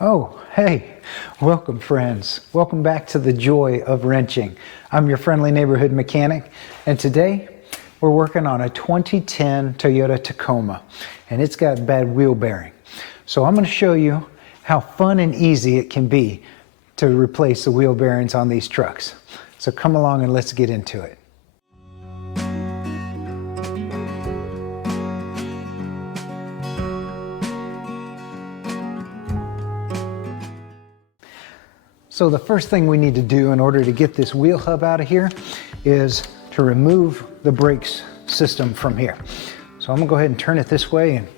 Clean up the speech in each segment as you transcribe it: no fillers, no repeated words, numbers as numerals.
Oh, hey, welcome friends. Welcome back to the joy of wrenching. I'm your friendly neighborhood mechanic, and today we're working on a 2010 Toyota Tacoma, and it's got bad wheel bearing. So I'm going to show you how fun and easy it can be to replace the wheel bearings on these trucks. So come along and let's get into it. So the first thing we need to do in order to get this wheel hub out of here is to remove the brakes system from here. So I'm gonna go ahead and turn it this way, and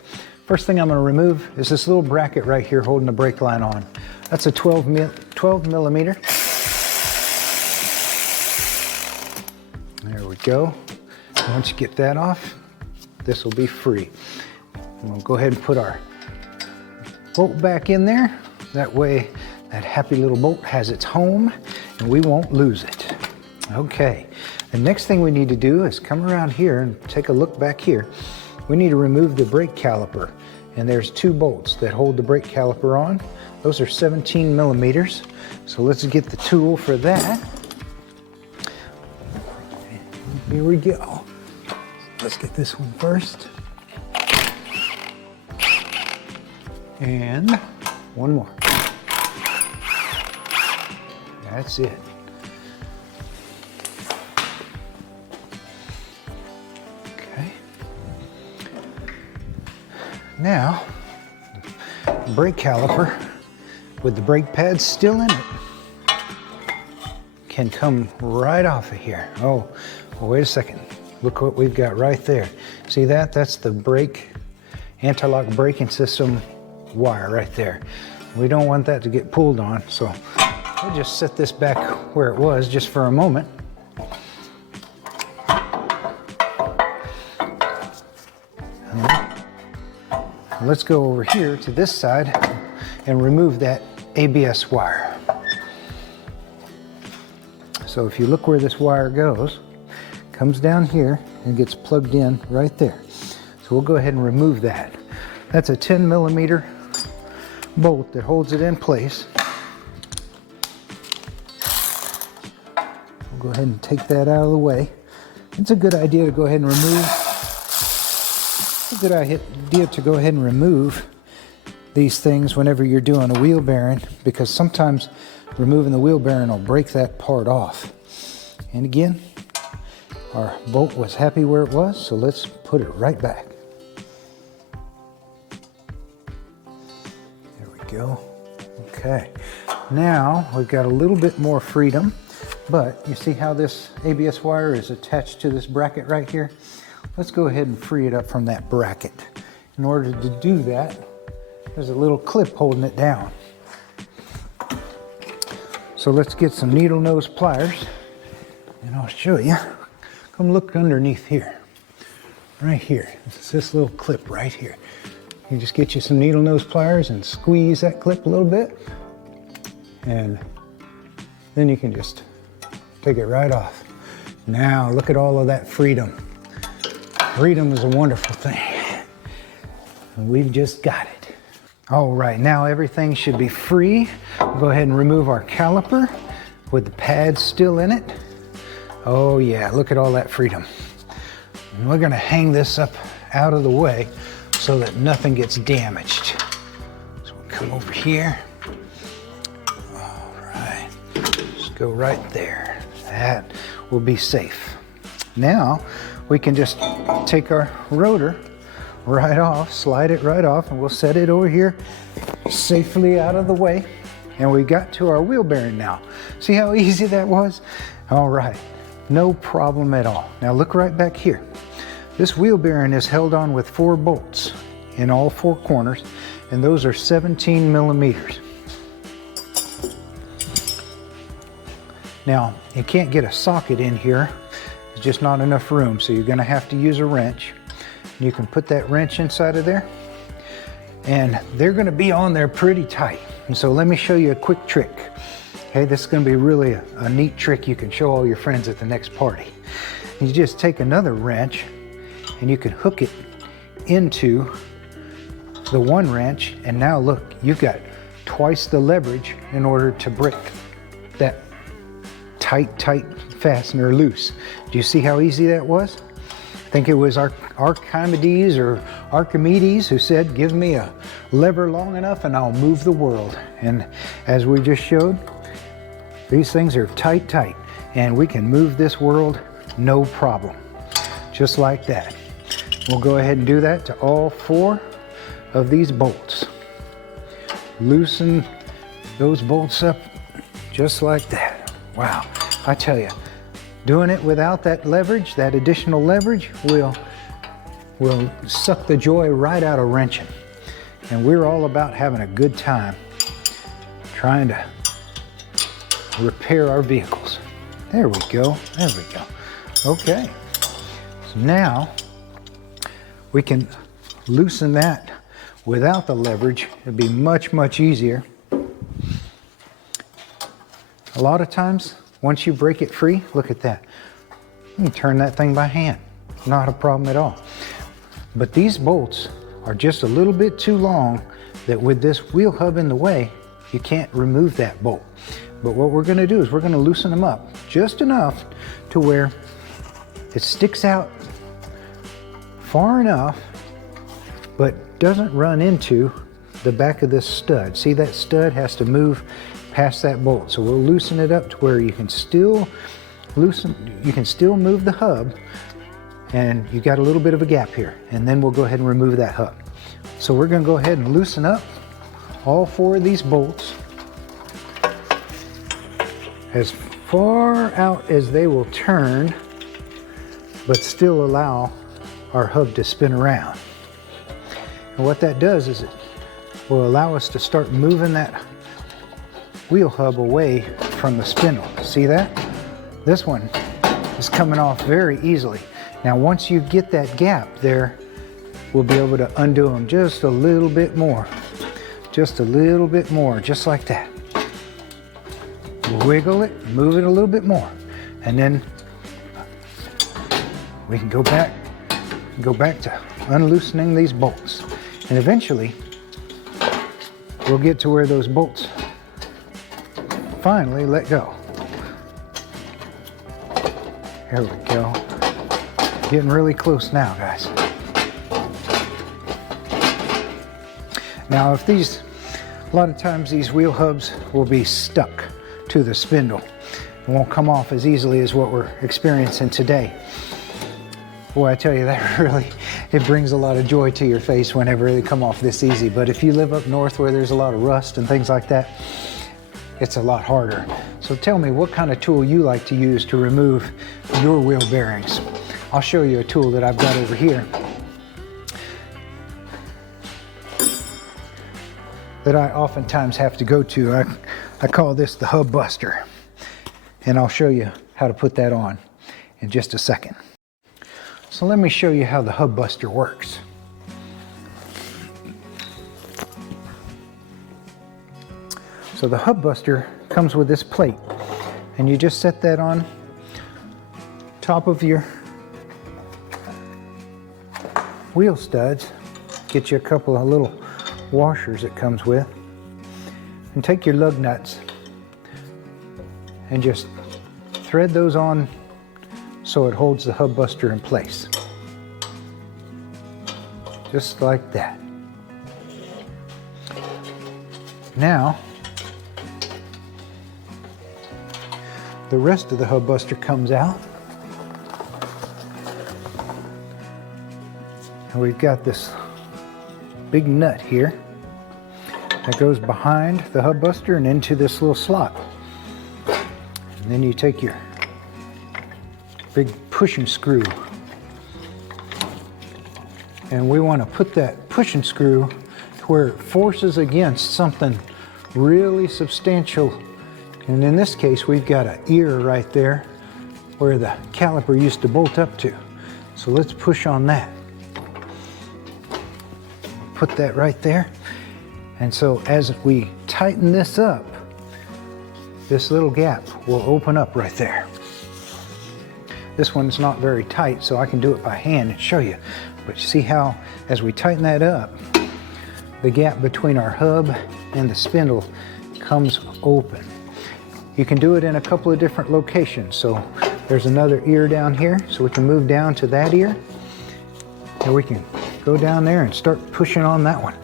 first thing I'm gonna remove is this little bracket right here holding the brake line on. That's a 12 millimeter. There we go. Once you get that off, this will be free. And we'll go ahead and put our bolt back in there. That way that happy little bolt has its home and we won't lose it. Okay, the next thing we need to do is come around here and take a look back here. We need to remove the brake caliper, and there's two bolts that hold the brake caliper on. Those are 17 millimeters. So let's get the tool for that. Here we go. Let's get this one first. And one more. That's it. Okay. Now, the brake caliper with the brake pads still in it can come right off of here. Oh, well, wait a second. Look what we've got right there. See that? That's the brake, anti-lock braking system wire right there. We don't want that to get pulled on, so we'll just set this back where it was just for a moment. Let's go over here to this side and remove that ABS wire. So if you look where this wire goes, it comes down here and gets plugged in right there. So we'll go ahead and remove that. That's a 10 millimeter bolt that holds it in place. We'll go ahead and take that out of the way. It's a good idea to go ahead and remove. It's a good idea to go ahead and remove these things whenever you're doing a wheel bearing, because sometimes removing the wheel bearing will break that part off. And again, our bolt was happy where it was, so let's put it right back. There we go. Okay, now we've got a little bit more freedom, but you see how this ABS wire is attached to this bracket right here? Let's go ahead and free it up from that bracket. In order to do that, there's a little clip holding it down. So let's get some needle nose pliers and I'll show you. Come look underneath here. Right here. It's this little clip right here. You just get you some needle nose pliers and squeeze that clip a little bit, and then you can just take it right off. Now look at all of that freedom. Freedom is a wonderful thing, and we've just got it. All right, now everything should be free. We'll go ahead and remove our caliper with the pads still in it. Oh yeah, look at all that freedom. And we're gonna hang this up out of the way so that nothing gets damaged. So we'll come over here. All right, just go right there. That will be safe. Now we can just take our rotor right off, slide it right off, and we'll set it over here safely out of the way. And we got to our wheel bearing now. See how easy that was? All right, no problem at all. Now look right back here. This wheel bearing is held on with 4 bolts in all 4 corners, and those are 17 millimeters. Now, you can't get a socket in here. There's just not enough room, so you're gonna have to use a wrench. You can put that wrench inside of there, and they're gonna be on there pretty tight. And so let me show you a quick trick. Okay, this is gonna be really a neat trick you can show all your friends at the next party. You just take another wrench and you can hook it into the one wrench, and now look, you've got twice the leverage in order to break that tight fastener loose. Do you see how easy that was? I think it was Archimedes who said, give me a lever long enough and I'll move the world. And as we just showed, these things are tight, and we can move this world no problem. Just like that. We'll go ahead and do that to all 4 of these bolts. Loosen those bolts up just like that. Wow, I tell you, doing it without that leverage, that additional leverage, will suck the joy right out of wrenching. And we're all about having a good time trying to repair our vehicles. There we go, there we go. Okay, so now we can loosen that without the leverage. It'd be much easier. A lot of times, once you break it free, look at that. You can turn that thing by hand. Not a problem at all. But these bolts are just a little bit too long that with this wheel hub in the way, you can't remove that bolt. But what we're gonna do is we're gonna loosen them up just enough to where it sticks out far enough, but doesn't run into the back of this stud. See, that stud has to move past that bolt. So we'll loosen it up to where you can still move the hub, and you got a little bit of a gap here. And then we'll go ahead and remove that hub. So we're gonna go ahead and loosen up all 4 of these bolts as far out as they will turn, but still allow our hub to spin around. And what that does is it will allow us to start moving that wheel hub away from the spindle. See that? This one is coming off very easily. Now once you get that gap there, we'll be able to undo them just a little bit more. Just a little bit more, just like that. Wiggle it, move it a little bit more, and then we can go back to unloosening these bolts. And eventually, we'll get to where those bolts finally let go. There we go. Getting really close now, guys. Now, a lot of times these wheel hubs will be stuck to the spindle. It won't come off as easily as what we're experiencing today. Boy, I tell you, that really, it brings a lot of joy to your face whenever they come off this easy. But if you live up north where there's a lot of rust and things like that, it's a lot harder. So tell me what kind of tool you like to use to remove your wheel bearings. I'll show you a tool that I've got over here that I oftentimes have to go to. I call this the hub buster, and I'll show you how to put that on in just a second. So let me show you how the hub buster works. So the hub buster comes with this plate, and you just set that on top of your wheel studs. Get you a couple of little washers it comes with, and take your lug nuts and just thread those on so it holds the hub buster in place. Just like that. Now, the rest of the hub buster comes out. And we've got this big nut here that goes behind the hub buster and into this little slot. And then you take your big pushing screw, and we want to put that pushing screw to where it forces against something really substantial. And in this case, we've got an ear right there where the caliper used to bolt up to. So let's push on that. Put that right there. And so as we tighten this up, this little gap will open up right there. This one's not very tight, so I can do it by hand and show you. But you see how, as we tighten that up, the gap between our hub and the spindle comes open. You can do it in a couple of different locations. So there's another ear down here, so we can move down to that ear, and we can go down there and start pushing on that one.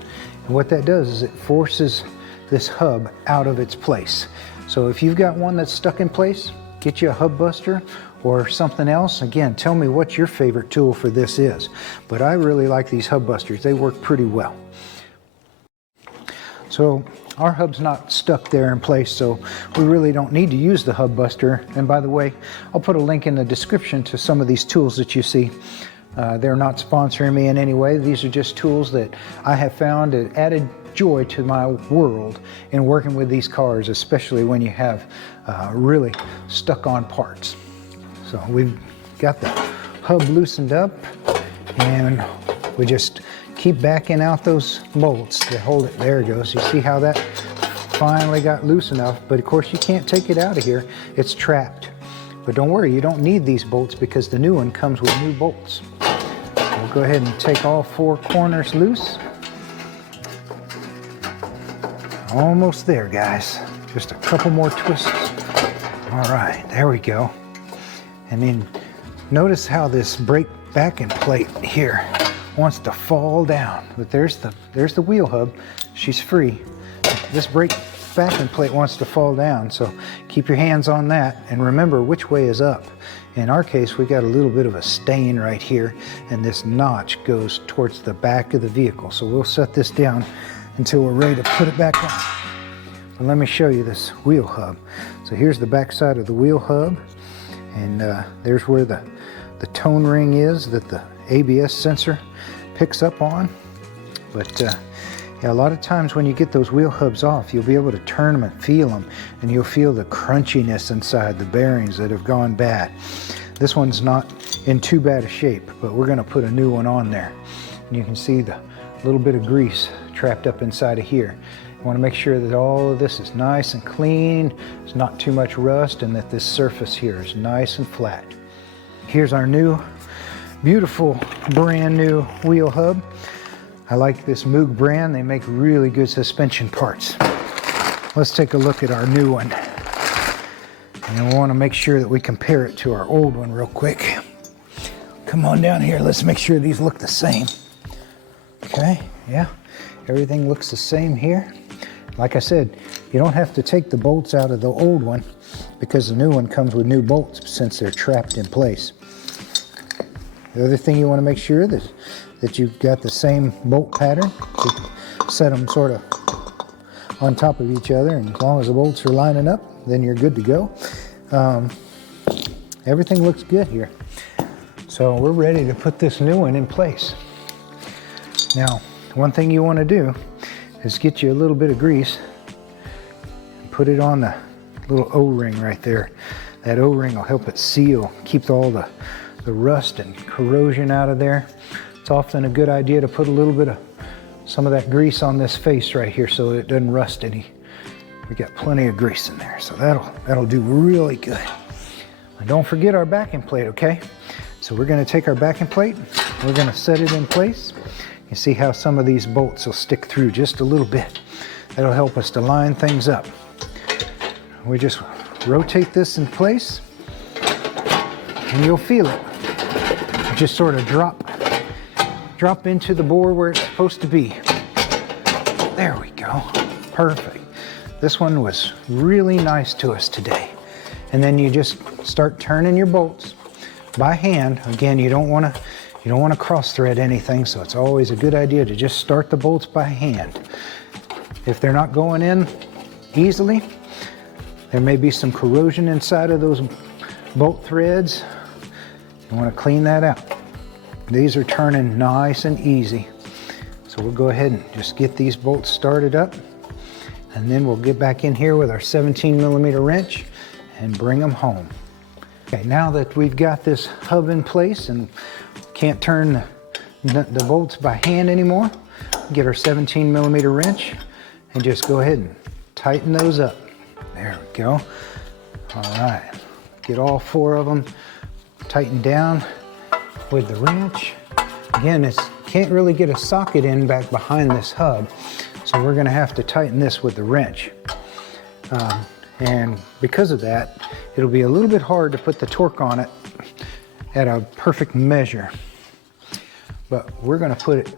And what that does is it forces this hub out of its place. So if you've got one that's stuck in place, get you a hub buster or something else. Again, tell me what your favorite tool for this is. But I really like these hub busters. They work pretty well. So our hub's not stuck there in place, so we really don't need to use the hub buster. And by the way, I'll put a link in the description to some of these tools that you see. They're not sponsoring me in any way. These are just tools that I have found that added joy to my world in working with these cars, especially when you have really stuck on parts. So we've got the hub loosened up, and we just keep backing out those bolts that hold it. There it goes. You see how that finally got loose enough, but of course you can't take it out of here. It's trapped. But don't worry, you don't need these bolts because the new one comes with new bolts. We'll go ahead and take all 4 corners loose. Almost there, guys. Just a couple more twists. All right, there we go. And then notice how this brake backing plate here wants to fall down. But there's the wheel hub. She's free. This brake backing plate wants to fall down, so keep your hands on that and remember which way is up. In our case, we got a little bit of a stain right here, and this notch goes towards the back of the vehicle. So we'll set this down until we're ready to put it back on. But let me show you this wheel hub. So here's the back side of the wheel hub, and there's where the tone ring is that the ABS sensor picks up on. But yeah, a lot of times when you get those wheel hubs off, you'll be able to turn them and feel them, and you'll feel the crunchiness inside the bearings that have gone bad. This one's not in too bad a shape, but we're going to put a new one on there. And you can see the little bit of grease trapped up inside of here. You want to make sure that all of this is nice and clean, there's not too much rust, and that this surface here is nice and flat. Here's our new, beautiful, brand new wheel hub. I like this Moog brand. They make really good suspension parts. Let's take a look at our new one. And we want to make sure that we compare it to our old one real quick. Come on down here. Let's make sure these look the same. Okay, yeah, everything looks the same here. Like I said, you don't have to take the bolts out of the old one because the new one comes with new bolts since they're trapped in place. The other thing you want to make sure that you've got the same bolt pattern. So set them sort of on top of each other, and as long as the bolts are lining up, then you're good to go. Everything looks good here. So we're ready to put this new one in place. Now, one thing you want to do is get you a little bit of grease and put it on the little O-ring right there. That O-ring will help it seal, keep all the rust and corrosion out of there. It's often a good idea to put a little bit of some of that grease on this face right here so it doesn't rust any. We got plenty of grease in there, so that'll do really good. And don't forget our backing plate, okay? So we're going to take our backing plate, we're going to set it in place. You see how some of these bolts will stick through just a little bit. That'll help us to line things up. We just rotate this in place, and you'll feel it. Just sort of drop into the bore where it's supposed to be. There we go. Perfect. This one was really nice to us today. And then you just start turning your bolts by hand. Again, you don't want to cross thread anything, so it's always a good idea to just start the bolts by hand. If they're not going in easily, there may be some corrosion inside of those bolt threads. You want to clean that out. These are turning nice and easy. So we'll go ahead and just get these bolts started up, and then we'll get back in here with our 17mm wrench and bring them home. Okay, now that we've got this hub in place and can't turn the bolts by hand anymore, get our 17mm wrench and just go ahead and tighten those up. There we go. All right, get all 4 of them tightened down with the wrench. Again, you can't really get a socket in back behind this hub, so we're gonna have to tighten this with the wrench. And because of that, it'll be a little bit hard to put the torque on it at a perfect measure. But we're gonna put it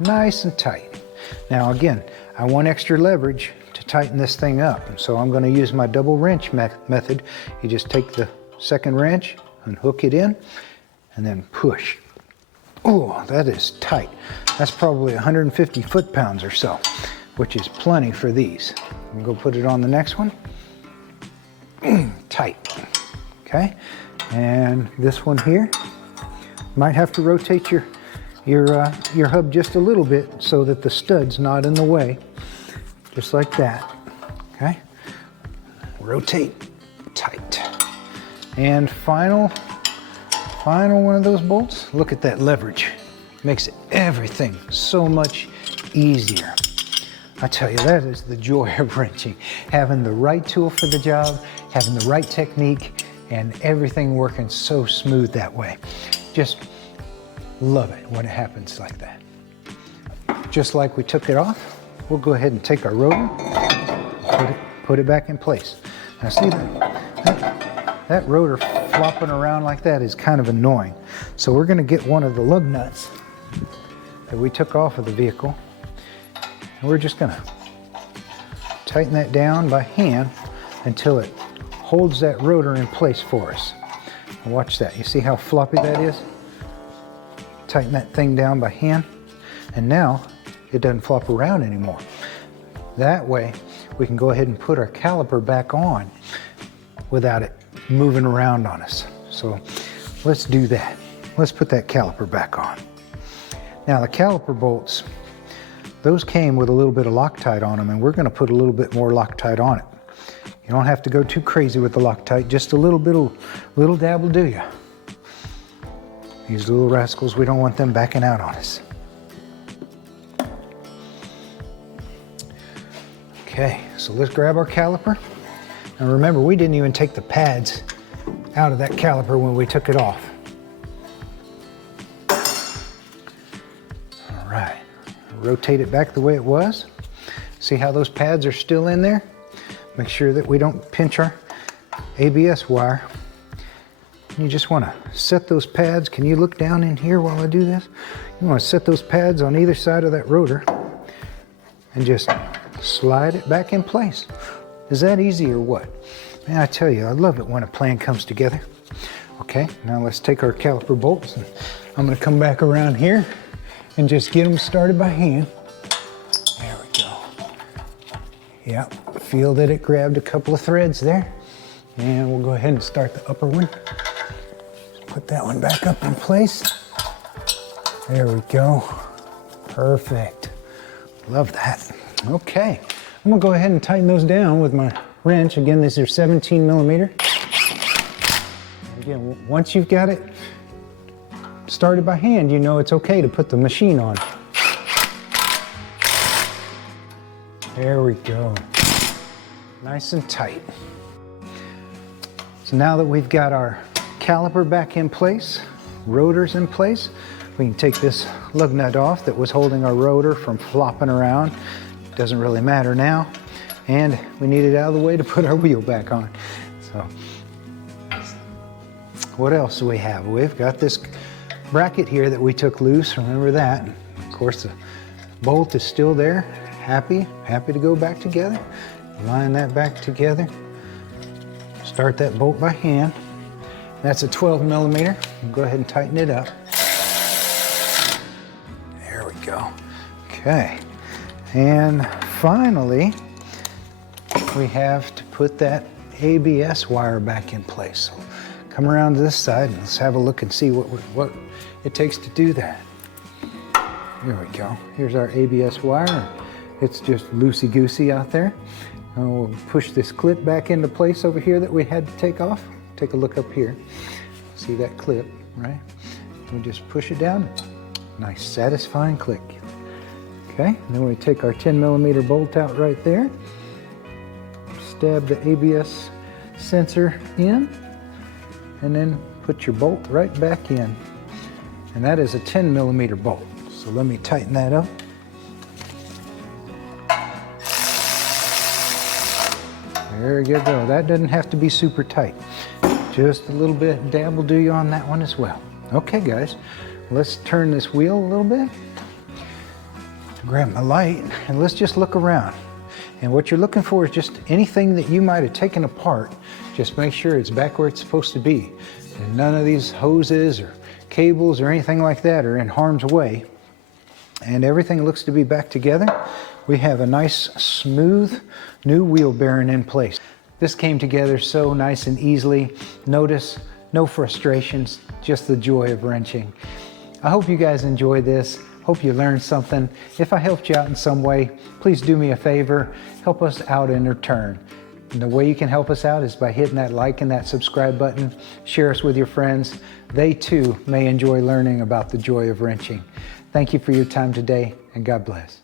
nice and tight. Now again, I want extra leverage to tighten this thing up. So I'm gonna use my double wrench method. You just take the second wrench and hook it in and then push. Oh, that is tight. That's probably 150 foot-pounds or so, which is plenty for these. I'm gonna go put it on the next one. Tight, okay? And this one here, might have to rotate your hub just a little bit so that the stud's not in the way, just like that, okay? Rotate, tight. And final one of those bolts, look at that leverage. Makes everything so much easier. I tell you, that is the joy of wrenching. Having the right tool for the job, having the right technique, and everything working so smooth that way. Just love it when it happens like that. Just like we took it off, we'll go ahead and take our rotor, put it back in place. Now see that rotor flopping around like that is kind of annoying. So we're gonna get one of the lug nuts that we took off of the vehicle, and we're just gonna tighten that down by hand until it holds that rotor in place for us. And watch that, you see how floppy that is? Tighten that thing down by hand, and now it doesn't flop around anymore. That way we can go ahead and put our caliper back on without it moving around on us. So let's do that. Let's put that caliper back on. Now the caliper bolts, those came with a little bit of Loctite on them, and we're gonna put a little bit more Loctite on it. You don't have to go too crazy with the Loctite, just a little dab will do ya. These little rascals, we don't want them backing out on us. Okay, so let's grab our caliper. And remember, we didn't even take the pads out of that caliper when we took it off. All right, rotate it back the way it was. See how those pads are still in there? Make sure that we don't pinch our ABS wire. You just want to set those pads. Can you look down in here while I do this? You want to set those pads on either side of that rotor and just slide it back in place. Is that easy or what? Man, I tell you, I love it when a plan comes together. Okay, now let's take our caliper bolts, and I'm going to come back around here and just get them started by hand. There we go. Yep, feel that it grabbed a couple of threads there. And we'll go ahead and start the upper one. Put that one back up in place. There we go. Perfect. Love that. Okay, I'm gonna go ahead and tighten those down with my wrench. Again, these are 17 millimeter. Again, once you've got it started by hand, you know it's okay to put the machine on. There we go. Nice and tight. So now that we've got our caliper back in place, rotors in place, we can take this lug nut off that was holding our rotor from flopping around. Doesn't really matter now. And we need it out of the way to put our wheel back on. So what else do we have? We've got this bracket here that we took loose, remember that. And of course the bolt is still there, happy to go back together. Line that back together. Start that bolt by hand. That's a 12 millimeter. We'll go ahead and tighten it up. There we go. Okay. And finally, we have to put that ABS wire back in place. So come around to this side and let's have a look and see what it takes to do that. There we go. Here's our ABS wire. It's just loosey-goosey out there. And we'll push this clip back into place over here that we had to take off. Take a look up here. See that clip, right? We just push it down. Nice, satisfying click. Okay, and then we take our 10 millimeter bolt out right there. Stab the ABS sensor in, and then put your bolt right back in. And that is a 10 millimeter bolt. So let me tighten that up. There you go. That doesn't have to be super tight. Just a little bit dab will do you on that one as well. Okay guys, let's turn this wheel a little bit. Grab my light and let's just look around. And what you're looking for is just anything that you might have taken apart. Just make sure it's back where it's supposed to be. And none of these hoses or cables or anything like that are in harm's way. And everything looks to be back together. We have a nice smooth new wheel bearing in place. This came together so nice and easily. Notice no frustrations, just the joy of wrenching. I hope you guys enjoy this. Hope you learned something. If I helped you out in some way, please do me a favor, help us out in return. And the way you can help us out is by hitting that like and that subscribe button. Share us with your friends. They too may enjoy learning about the joy of wrenching. Thank you for your time today, and God bless.